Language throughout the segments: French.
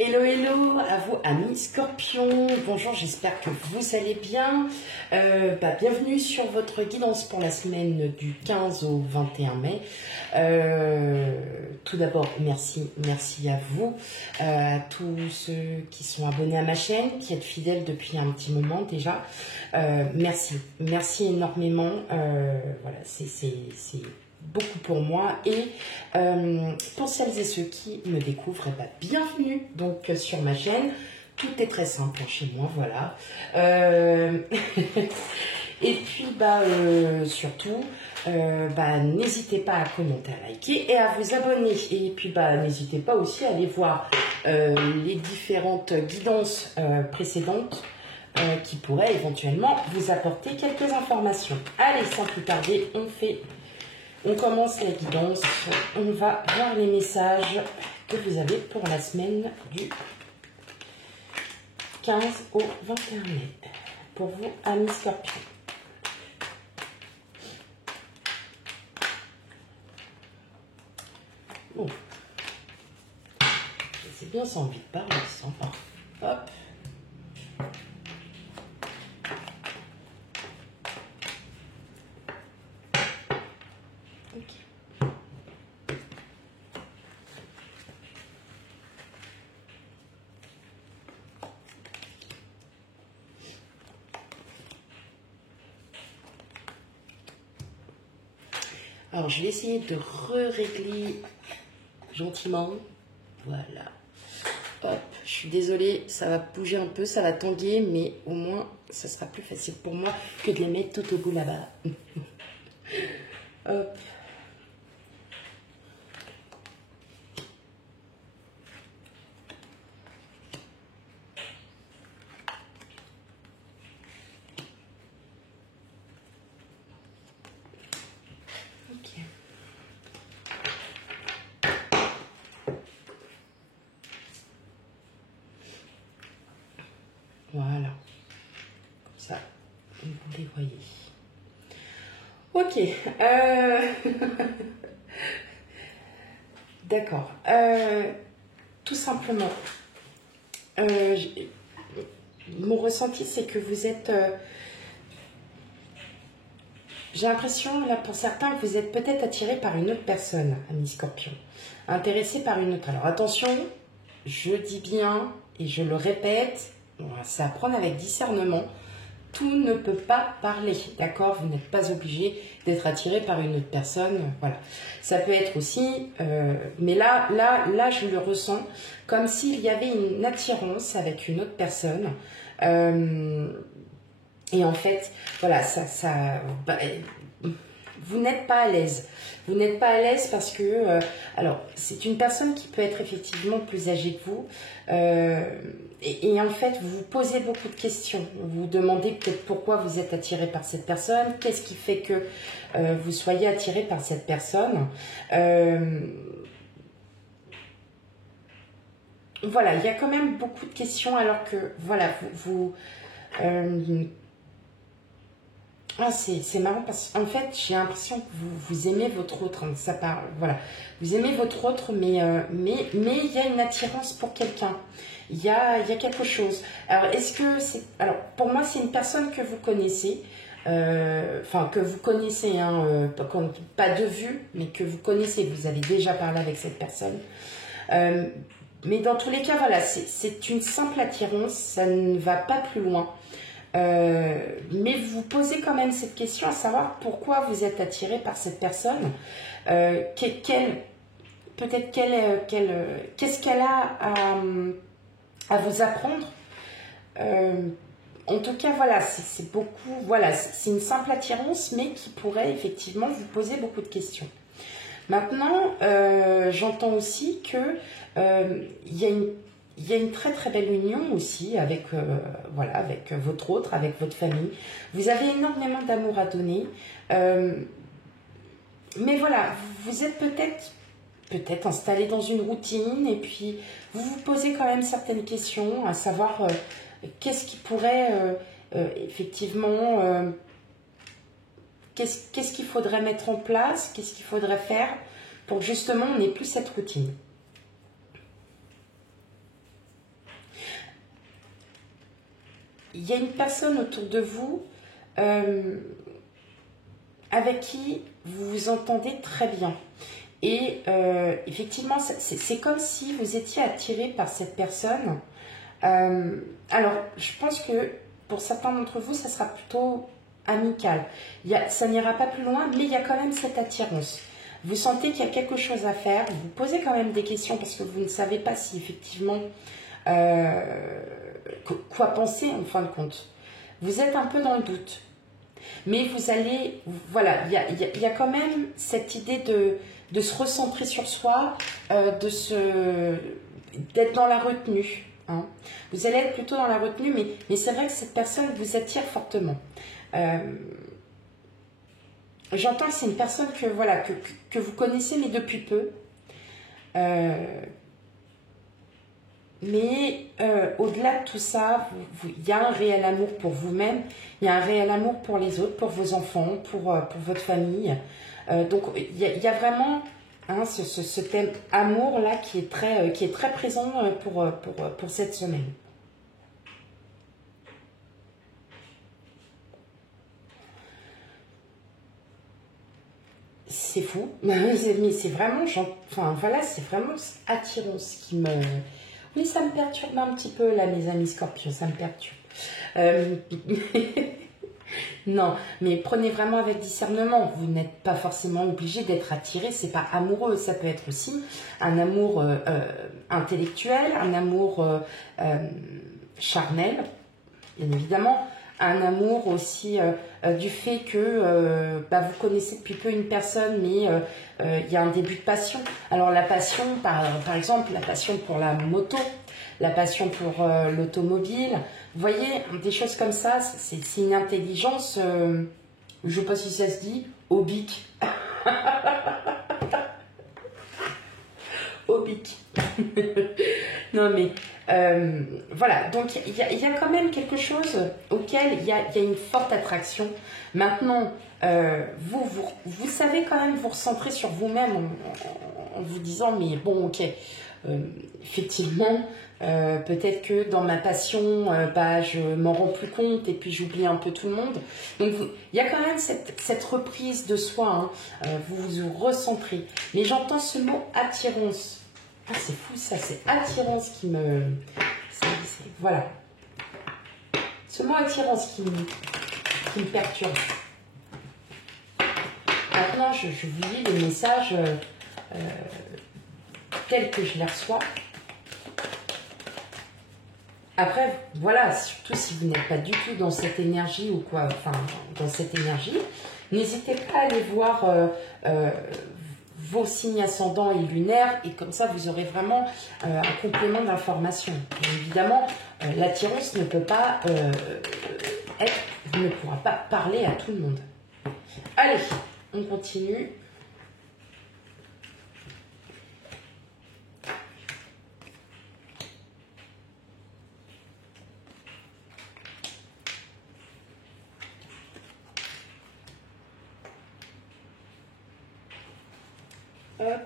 Hello, hello, à vous, amis Scorpion. Bonjour, j'espère que vous allez bien. Bienvenue sur votre guidance pour la semaine du 15 au 21 mai. Tout d'abord, merci à vous, à tous ceux qui sont abonnés à ma chaîne, qui êtes fidèles depuis un petit moment déjà. Merci énormément. Voilà, c'est beaucoup pour moi et pour celles et ceux qui me découvrent, bienvenue donc sur ma chaîne. Tout est très simple chez moi, voilà. Et puis surtout n'hésitez pas à commenter, à liker et à vous abonner. Et puis n'hésitez pas aussi à aller voir les différentes guidances précédentes qui pourraient éventuellement vous apporter quelques informations. Allez, sans plus tarder, on commence la guidance. On va voir les messages que vous avez pour la semaine du 15 au 21 mai. Pour vous, amis Scorpions. Bon. C'est bien, ça a envie de parler, sympa. Hop. Alors, je vais essayer de régler gentiment. Voilà. Hop, je suis désolée, ça va bouger un peu, ça va tanguer, mais au moins, ça sera plus facile pour moi que de les mettre tout au bout là-bas. Hop. Voilà, comme ça, vous les voyez. Ok, d'accord. Tout simplement, mon ressenti, c'est que vous êtes... j'ai l'impression, là, pour certains, que vous êtes peut-être attiré par une autre personne, ami Scorpion. Intéressé par une autre. Alors, attention, je dis bien, et je le répète, c'est à prendre avec discernement. Tout ne peut pas parler, d'accord? Vous n'êtes pas obligé d'être attiré par une autre personne, voilà. Ça peut être aussi, mais là, je le ressens comme s'il y avait une attirance avec une autre personne. Et en fait, voilà, vous n'êtes pas à l'aise. Vous n'êtes pas à l'aise parce que, alors, c'est une personne qui peut être effectivement plus âgée que vous. Et en fait, vous vous posez beaucoup de questions. Vous vous demandez peut-être pourquoi vous êtes attiré par cette personne. Qu'est-ce qui fait que vous soyez attiré par cette personne. Voilà, il y a quand même beaucoup de questions alors que, voilà, c'est marrant parce qu'en fait, j'ai l'impression que vous aimez votre autre. Hein, ça parle, voilà. Vous aimez votre autre, mais il y a une attirance pour quelqu'un. Il y a quelque chose. Alors, est-ce que c'est... Alors, pour moi, c'est une personne que vous connaissez. Enfin, que vous connaissez, hein, pas de vue, mais que vous connaissez. Vous avez déjà parlé avec cette personne. Mais dans tous les cas, voilà, c'est une simple attirance. Ça ne va pas plus loin. Mais vous posez quand même cette question à savoir pourquoi vous êtes attiré par cette personne, qu'est-ce qu'elle a à vous apprendre. En tout cas, voilà, c'est beaucoup, voilà, c'est une simple attirance, mais qui pourrait effectivement vous poser beaucoup de questions. Maintenant, j'entends aussi que il y a une très très belle union aussi avec, voilà, avec votre autre, avec votre famille. Vous avez énormément d'amour à donner. Mais voilà, vous êtes peut-être installé dans une routine et puis vous vous posez quand même certaines questions, à savoir qu'est-ce qui pourrait effectivement... qu'est-ce qu'il faudrait mettre en place, qu'est-ce qu'il faudrait faire pour que justement on n'ait plus cette routine. il y a une personne autour de vous avec qui vous vous entendez très bien. Et effectivement, c'est comme si vous étiez attiré par cette personne. Alors, je pense que pour certains d'entre vous, ça sera plutôt amical. Ça n'ira pas plus loin, mais il y a quand même cette attirance. Vous sentez qu'il y a quelque chose à faire, vous posez quand même des questions parce que vous ne savez pas si effectivement quoi penser en fin de compte. Vous êtes un peu dans le doute. Mais vous allez, voilà, il y a quand même cette idée de se recentrer sur soi, d'être dans la retenue. Hein. Vous allez être plutôt dans la retenue, mais c'est vrai que cette personne vous attire fortement. J'entends que c'est une personne que vous connaissez, mais depuis peu. Mais au-delà de tout ça, il y a un réel amour pour vous-même, il y a un réel amour pour les autres, pour vos enfants, pour votre famille. Donc il y a vraiment ce thème amour-là qui est très présent pour cette semaine. C'est fou, mais c'est vraiment, c'est vraiment attirance qui me... Oui, ça me perturbe un petit peu, là, mes amis scorpions, ça me perturbe. Non, mais prenez vraiment avec discernement. Vous n'êtes pas forcément obligé d'être attiré, c'est pas amoureux. Ça peut être aussi un amour intellectuel, un amour charnel, bien évidemment. Un amour aussi du fait que vous connaissez depuis peu une personne, mais il y a un début de passion. Alors la passion, par exemple, la passion pour la moto, la passion pour l'automobile, vous voyez, des choses comme ça, c'est une intelligence, je ne sais pas si ça se dit, obique. Obique. Non mais voilà, donc il y a quand même quelque chose auquel il y a une forte attraction. Maintenant, vous savez quand même vous recentrer sur vous-même en vous disant mais bon ok, effectivement peut-être que dans ma passion je m'en rends plus compte et puis j'oublie un peu tout le monde. Donc il y a quand même cette reprise de soi, hein, vous vous recentrez. Mais j'entends ce mot attirance. Ah, c'est fou ça, c'est attirance qui me... voilà. Ce mot attirance qui me perturbe. Maintenant, je vous lis les messages tels que je les reçois. Après, voilà, surtout si vous n'êtes pas du tout dans cette énergie ou quoi, dans cette énergie, n'hésitez pas à aller voir vos signes ascendants et lunaires, et comme ça vous aurez vraiment un complément d'information. Évidemment, l'attirance ne peut pas ne pourra pas parler à tout le monde. Allez, on continue. Hop.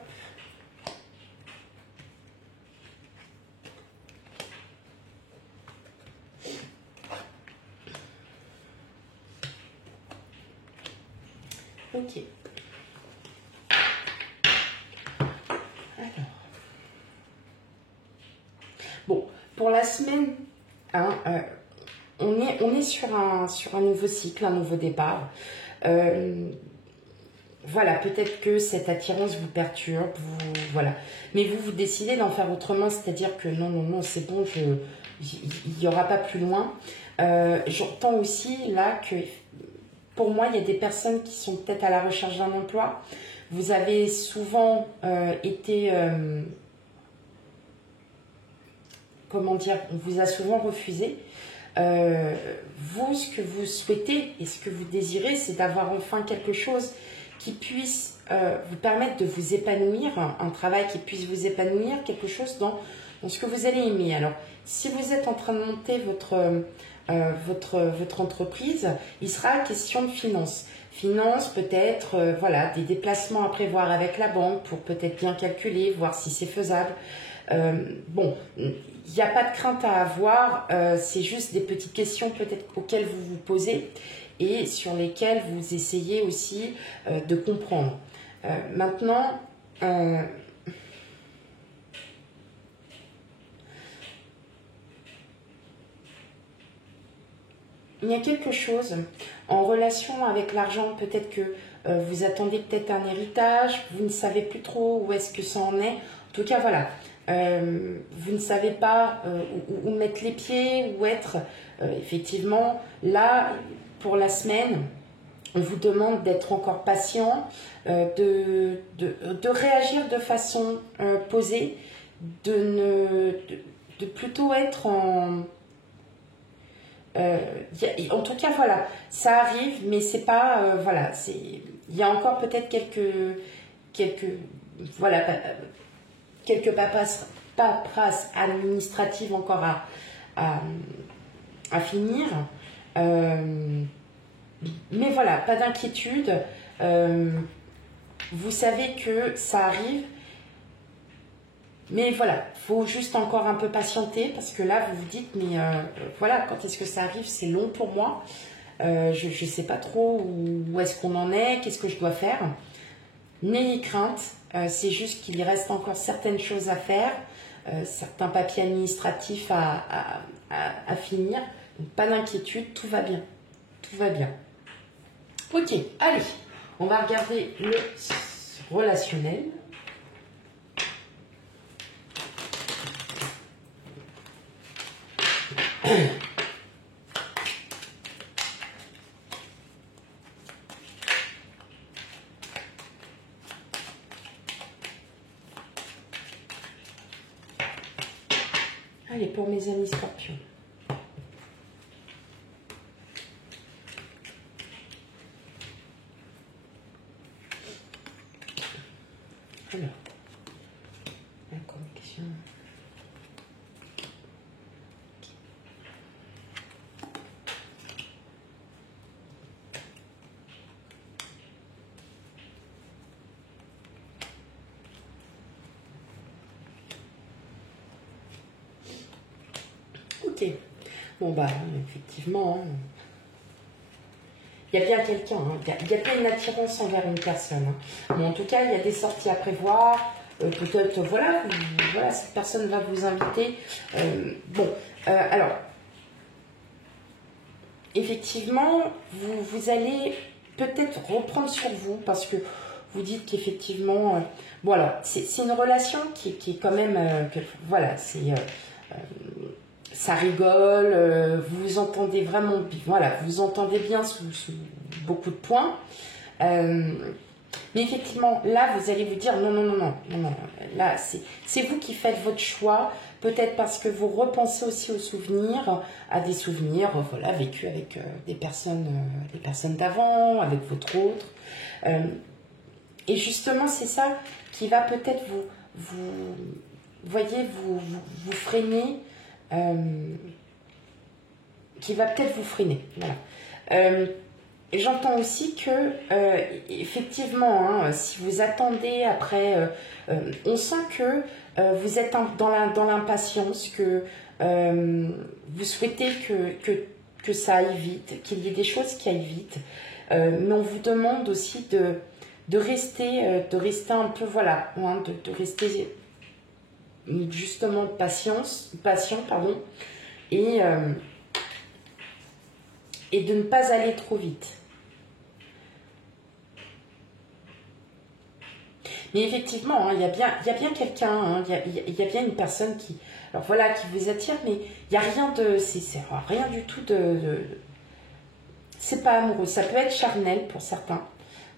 Ok. Alors. Bon, pour la semaine, on est sur un nouveau cycle, un nouveau départ. Voilà, peut-être que cette attirance vous perturbe, voilà. Mais vous décidez d'en faire autrement, c'est-à-dire que non, c'est bon, il n'y aura pas plus loin. J'entends aussi là que, pour moi, il y a des personnes qui sont peut-être à la recherche d'un emploi. Vous avez souvent été... comment dire, on vous a souvent refusé. Vous, ce que vous souhaitez et ce que vous désirez, c'est d'avoir enfin quelque chose qui puisse vous permettre de vous épanouir, un travail qui puisse vous épanouir, quelque chose dans ce que vous allez aimer. Alors, si vous êtes en train de monter votre entreprise, il sera question de finances. Finances, peut-être, voilà, des déplacements à prévoir avec la banque pour peut-être bien calculer, voir si c'est faisable. Bon, il n'y a pas de crainte à avoir, c'est juste des petites questions peut-être auxquelles vous vous posez et sur lesquelles vous essayez aussi de comprendre. Maintenant, il y a quelque chose en relation avec l'argent, peut-être que vous attendez peut-être un héritage, vous ne savez plus trop où est-ce que ça en est. En tout cas, voilà, vous ne savez pas où mettre les pieds, où être. Effectivement, là, pour la semaine, on vous demande d'être encore patient, de réagir de façon posée, de plutôt être en... en tout cas, voilà, ça arrive, mais c'est pas... voilà, il y a encore peut-être voilà, quelques paperasses administratives encore à finir. Mais voilà, pas d'inquiétude. Vous savez que ça arrive. Mais voilà, il faut juste encore un peu patienter parce que là, vous vous dites, mais voilà, quand est-ce que ça arrive? C'est long pour moi. Je ne sais pas trop où est-ce qu'on en est, qu'est-ce que je dois faire. N'ayez crainte, c'est juste qu'il reste encore certaines choses à faire, certains papiers administratifs à finir. Donc, pas d'inquiétude, tout va bien. Tout va bien. Ok, allez, on va regarder le relationnel. Allez, pour mes amis scorpions. Alors, la connexion. Ok. Bon, bah, effectivement, hein, il y a bien quelqu'un, hein, il y a bien une attirance envers une personne. Hein. Mais en tout cas, il y a des sorties à prévoir. Peut-être, voilà, voilà, cette personne va vous inviter. Alors, effectivement, vous allez peut-être reprendre sur vous parce que vous dites qu'effectivement, voilà, c'est une relation qui est quand même, voilà, ça rigole, vous vous entendez vraiment, voilà, vous vous entendez bien sous beaucoup de points. Mais effectivement, là, vous allez vous dire non, non, non, non, non, non. Là, c'est vous qui faites votre choix. Peut-être parce que vous repensez aussi aux souvenirs, à des souvenirs, voilà, vécus avec des personnes d'avant, avec votre autre. Et justement, c'est ça qui va peut-être vous freiner, qui va peut-être vous freiner. Voilà. J'entends aussi que, effectivement, hein, si vous attendez après, on sent que vous êtes dans l'impatience, que vous souhaitez que ça aille vite, qu'il y ait des choses qui aillent vite. Mais on vous demande aussi de rester un peu, voilà, hein, de rester justement patient, pardon, et de ne pas aller trop vite. Mais effectivement, hein, il y a bien quelqu'un, hein, il y a bien une personne qui, alors voilà, qui vous attire, mais il n'y a rien de, c'est rien du tout c'est pas amoureux. Ça peut être charnel pour certains.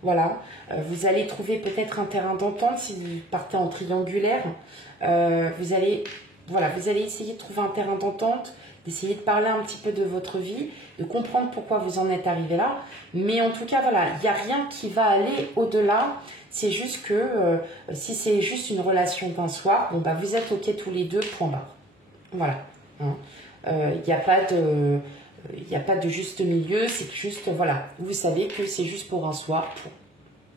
Voilà, vous allez trouver peut-être un terrain d'entente si vous partez en triangulaire. Vous allez essayer de trouver un terrain d'entente, d'essayer de parler un petit peu de votre vie, de comprendre pourquoi vous en êtes arrivé là. Mais en tout cas, voilà, il n'y a rien qui va aller au-delà. C'est juste que si c'est juste une relation d'un soir, bon, bah, vous êtes OK tous les deux, point barre. Voilà. Hein. Il n'y a pas de juste milieu, c'est juste, voilà, vous savez que c'est juste pour un soir.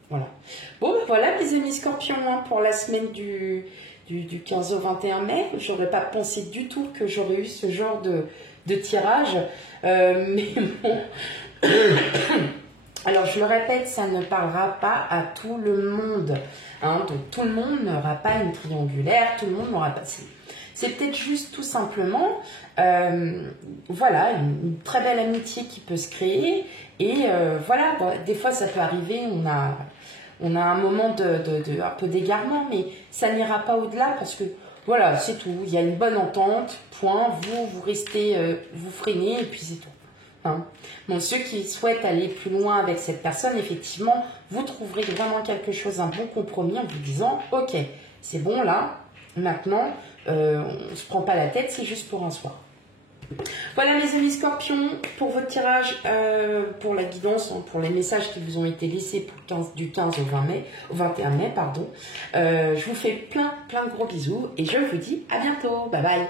Voilà. Bon, ben voilà, mes amis scorpions, hein, pour la semaine du du 15 au 21 mai. J'aurais pas pensé du tout que j'aurais eu ce genre de tirage. Mais bon. Alors, je le répète, ça ne parlera pas à tout le monde. Hein. Donc, tout le monde n'aura pas une triangulaire, tout le monde n'aura pas... C'est peut-être juste tout simplement, voilà, une très belle amitié qui peut se créer. Et voilà, bon, des fois, ça peut arriver, on a un moment un peu d'égarement, mais ça n'ira pas au-delà parce que, voilà, c'est tout. Il y a une bonne entente, point, vous restez, vous freinez et puis c'est tout. Hein. Bon, ceux qui souhaitent aller plus loin avec cette personne, effectivement, vous trouverez vraiment quelque chose, un bon compromis en vous disant, ok, c'est bon là, maintenant, on ne se prend pas la tête, c'est juste pour un soir. Voilà mes amis scorpions, pour votre tirage, pour la guidance, pour les messages qui vous ont été laissés pour du 15 au 21 mai, pardon. Je vous fais plein de gros bisous et je vous dis à bientôt. Bye bye.